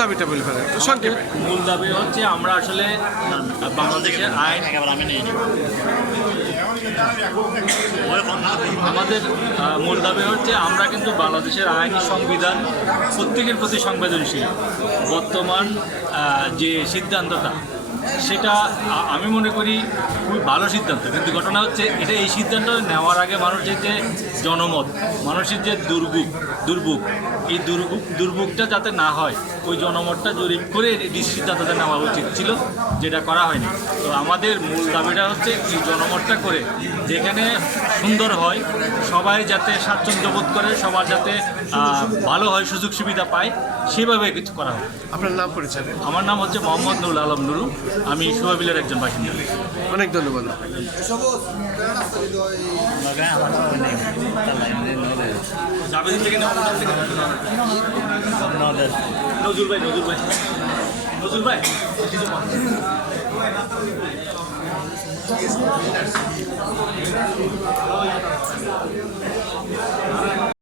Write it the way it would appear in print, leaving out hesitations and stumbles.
দাবিটা বলে ফেলেন একটু সংক্ষেপে। মূল দাবি হচ্ছে আমরা আসলে বাংলাদেশের আইন আমাদের মূল দাবি হচ্ছে আমরা কিন্তু বাংলাদেশের আইন সংবিধান প্রত্যেকের প্রতি সংবেদনশীল। বর্তমান যে সিদ্ধান্তটা সেটা আমি মনে করি খুবই ভালো সিদ্ধান্ত, কিন্তু ঘটনা হচ্ছে এটা এই সিদ্ধান্ত নেওয়ার আগে মানুষের যে জনমত, মানুষের যে দুর্ভোগ এই দুর্ভোগটা যাতে না হয় ওই জনমতটা জরিপ করে এই সিদ্ধান্তটা নেওয়া উচিত ছিল, যেটা করা হয়নি। তো আমাদের মূল দাবিটা হচ্ছে এই জনমতটা করে যেখানে সুন্দর হয়, সবাই যাতে স্বাচ্ছন্দ্য বোধ করে, সবার যাতে ভালো হয়, সুযোগ সুবিধা পায়, সেভাবে কিছু করা হয়। আপনার নাম পরিচয় দেন। আমার নাম হচ্ছে মোহাম্মদ নুরুল আলম নুরু, আমি সুহাবিলের একজন বাসিন্দা। অনেক ধন্যবাদ। নজরুল ভাই